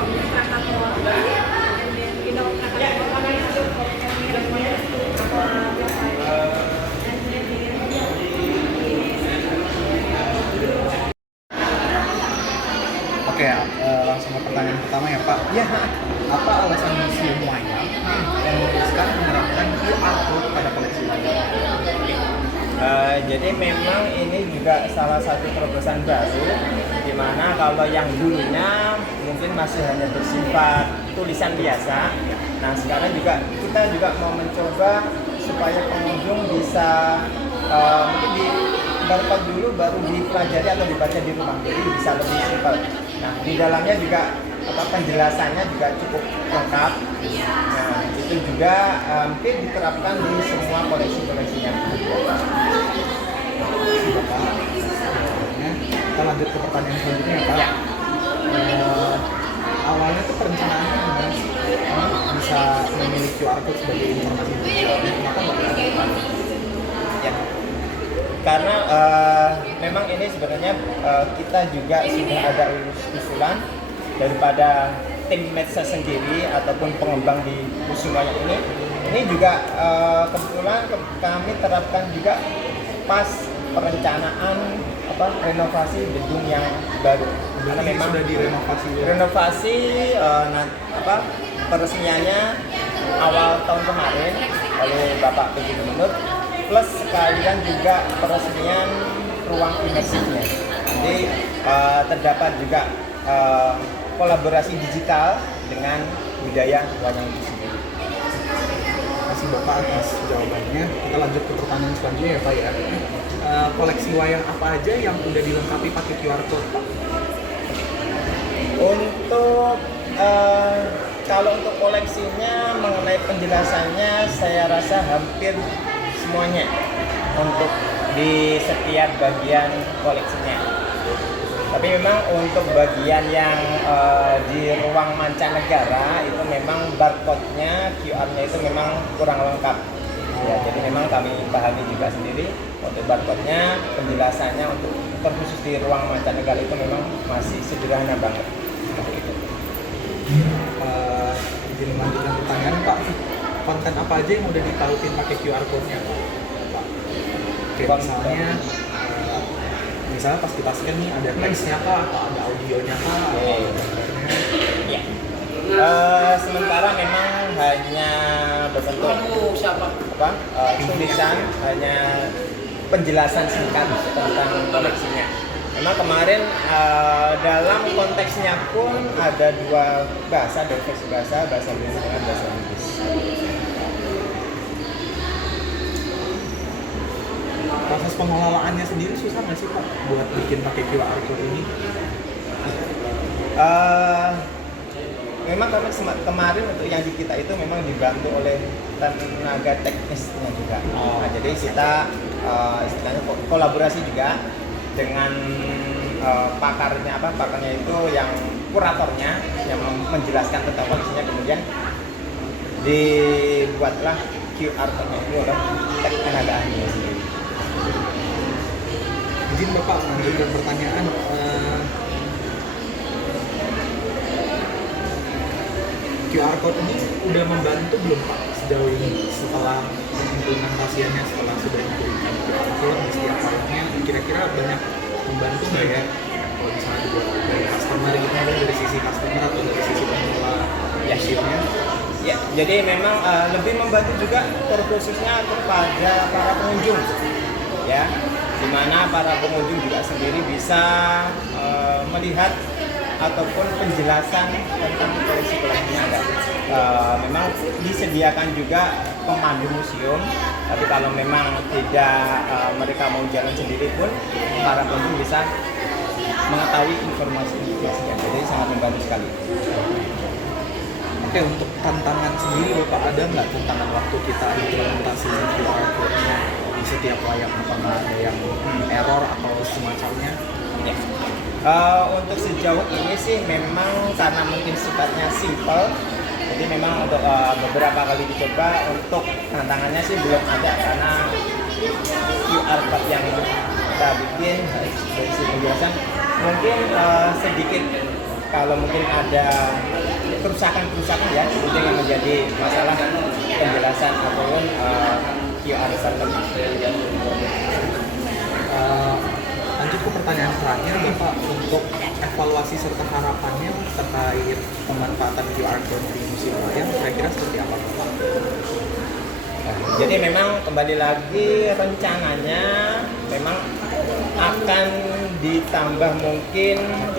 from Krakatoa, and then Krakatoa is from Myanmar to Java, and Oke, langsung ke pertanyaan pertama ya Pak. Ya, apa alasan Museum Wayang memutuskan menerapkan QR code pada koleksi wayang? Jadi memang ini juga salah satu terobosan baru, di mana kalau yang dulunya mungkin masih hanya bersifat tulisan biasa. Nah sekarang juga kita juga mau mencoba supaya pengunjung bisa mungkin di barcode dulu baru dipelajari atau dibaca di rumah, jadi bisa lebih simpel. Nah di dalamnya juga penjelasannya juga cukup lengkap. Nah itu juga mungkin diterapkan di semua koleksi-koleksinya. Bapak, kita lanjut ke pertanyaan selanjutnya ya Pak. Ya. Awalnya tuh perencanaannya gimana sih? Bisa memiliki QR code sebagai informasi visualnya, kenapa nggak dilakukan? Ya. Karena memang ini sebenarnya kita juga sudah ada usulan daripada tim medsos sendiri ataupun pengembang di museum wayang ini. Ini juga kebetulan kami terapkan juga pas perencanaan renovasi gedung yang baru. Karena memang sudah direnovasi. Renovasi peresmiannya awal tahun kemarin oleh Bapak PJ Gubernur, plus sekalian juga peresmian ruang imersifnya. Jadi terdapat juga kolaborasi digital dengan budaya wayang itu sendiri. Terima kasih Bapak atas jawabannya. Kita lanjut ke pertanyaan selanjutnya ya Pak ya. Koleksi wayang apa aja yang udah dilengkapi pakai QR code Pak? Untuk kalau untuk koleksinya mengenai penjelasannya saya rasa hampir semuanya untuk di setiap bagian koleksinya. Tapi memang untuk bagian yang di ruang mancanegara itu memang barcode-nya, QR-nya itu memang kurang lengkap. Ya, jadi memang kami pahami juga sendiri untuk barcode-nya, penjelasannya untuk terkhusus di ruang mancanegara itu memang masih sederhana banget. Seperti itu. Izin melanjutkan pertanyaan Pak. Konten apa aja yang udah ditautin pakai QR code-nya Pak? Oke, misalnya pas kita scan nih ada teksnya kah, atau ada audionya kah, atau gambarnya? Ya. Sementara memang hanya berbentuk tulisan, hanya penjelasan singkat tentang koleksinya. Memang kemarin dalam konteksnya pun ada dua bahasa, dua versi bahasa Indonesia dengan bahasa Inggris. Proses pengelolaannya sendiri susah nggak sih Pak buat bikin pakai QR code ini? Memang kemarin untuk yang di kita itu memang dibantu oleh tenaga teknisnya juga. Nah, jadi kita istilahnya kolaborasi juga dengan pakarnya itu yang kuratornya yang menjelaskan tentang koleksinya, kemudian dibuatlah QR code-nya itu oleh tenaga ahlinya sendiri. Izin Bapak melanjutkan pertanyaan. QR code ini udah membantu belum Pak sejauh ini setelah implementasinya, setelah sudah diberikan QR code di setiap wayangnya, kira-kira banyak membantu nggak ya kalau misalnya dibuat dari customer gitu, dari sisi customer atau dari sisi pengelola museumnya? Ya, jadi memang lebih membantu juga terkhususnya kepada para pengunjung, ya, di mana para pengunjung juga sendiri bisa melihat ataupun penjelasan tentang koleksi-koleksi yang ada. Memang disediakan juga pemandu museum, tapi kalau memang tidak mereka mau jalan sendiri pun para pengunjung bisa mengetahui informasi-informasinya. Jadi sangat membantu sekali. Oke, untuk tantangan sendiri Bapak, ada nggak tantangan waktu kita implementasi QR code-nya di setiap wayang? Apakah ada yang error atau semacamnya? Ya. Untuk sejauh ini sih memang karena mungkin sifatnya simple, jadi memang untuk beberapa kali dicoba, untuk tantangannya sih belum ada karena QR code yang kita bikin dari segi penjelasan mungkin sedikit kalau mungkin ada kerusakan ya itu yang menjadi masalah penjelasan ataupun QR system. Lanjut ke pertanyaan terakhir Bapak, untuk evaluasi serta harapannya terkait pemanfaatan QR code di museum wayang kira-kira seperti apa Bapak? Jadi memang kembali lagi rencananya memang akan ditambah mungkin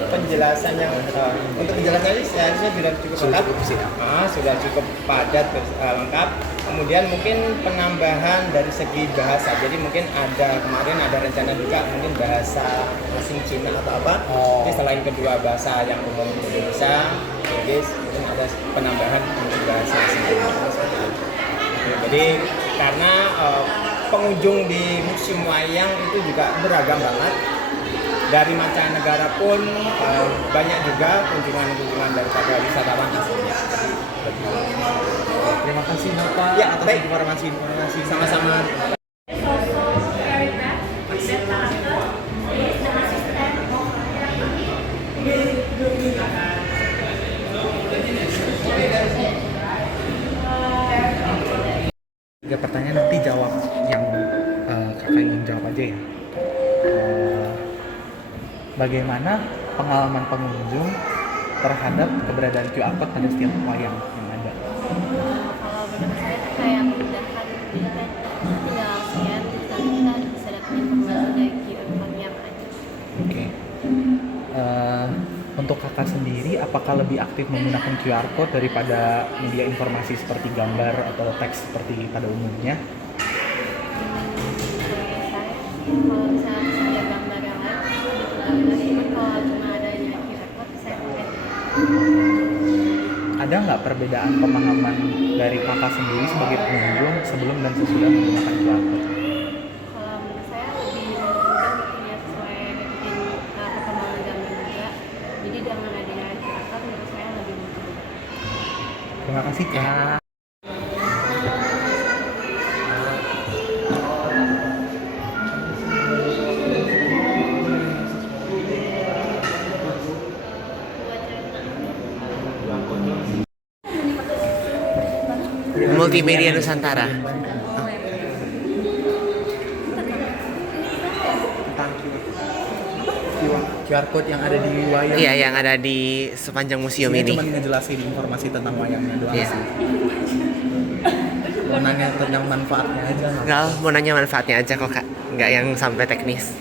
penjelasan yang untuk penjelasannya seharusnya sudah cukup lengkap, sudah cukup padat lengkap. Kemudian mungkin penambahan dari segi bahasa. Jadi mungkin kemarin ada rencana juga mungkin bahasa asing Cina atau apa. Jadi selain kedua bahasa yang umum Indonesia, Inggris, mungkin ada penambahan untuk bahasa asing Cina. Jadi karena pengunjung di museum wayang itu juga beragam banget, dari mancanegara pun banyak juga kunjungan daripada wisatawan aslinya. Terima kasih Bapak atas informasi. Sama-sama. Tiga pertanyaan nanti jawab yang kakak ingin jawab aja ya. Bagaimana pengalaman pengunjung terhadap keberadaan QR code pada setiap wayang yang ada? Kalau menurut saya itu kayak memudahkan, jadi kan tinggal scan terus nanti kita bisa dapat informasi dari QR code-nya apa aja. Oke. Untuk kakak sendiri, apakah lebih aktif menggunakan QR code daripada media informasi seperti gambar atau teks seperti pada umumnya? Kalau misalnya sedia gambar yang lain cuman kalau cuma adanya QR code saya pakai. Ada nggak perbedaan pemahaman dari kakak sendiri sebagai pengunjung sebelum dan sesudah menggunakan QR code? Kalau menurut saya lebih mudah mungkin ya sesuai ikutin perkembangan zaman juga. Jadi dengan adanya QR code menurut saya lebih mudah. Terima kasih Kak. Multimedia Nusantara. QR code yang ada di wayang. Iya, yang ada di sepanjang museum ini. Cuma ngejelasin informasi tentang wayangnya doang Iya. sih. Mau nanya tentang manfaatnya aja. Enggak, mau nanya manfaatnya aja kok Kak. Enggak yang sampai teknis.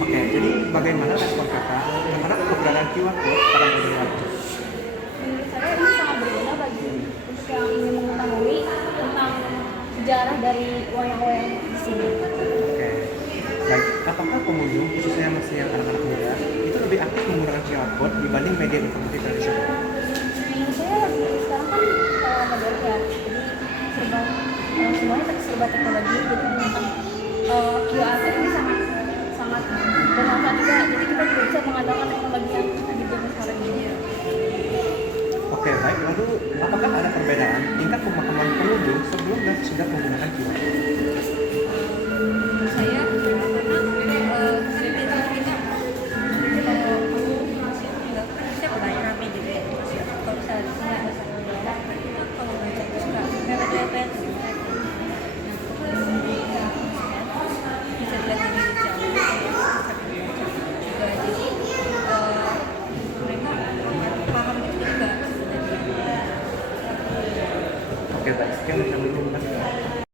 Oke, jadi bagaimana respon kakak terhadap keberadaan QR code pada museum wayang? Menurut saya ini sangat berguna bagi untuk yang ingin mengetahui tentang sejarah dari wayang-wayang di sini. Oke. Baik, apakah pengunjung khususnya masih yang anak-anak muda itu lebih aktif menggunakan QR code dibanding media informasi tradisional? Menurut saya sekarang kan modern ya, jadi semuanya serba teknologi, jadi menggunakan QR code ini sangat bermanfaat juga. Jadi kita juga bisa mengandalkan teknologi yang di zaman sekarang ini. Oke, baik. Lalu, apakah ada perbedaan tingkat pemahaman pengunjung sebelum dan sesudah menggunakan QR code? Saya karena biasanya kita kalau masih juga kita banyak rame gitu ya. Kalau misalnya di sini ada satu orang kita kalau baca itu suka mepet-mepet gitu. Bisa dilihat dari jauh juga jadi mereka paham gitu juga. Oke, baik. Sekian dari kami. Terima kasih.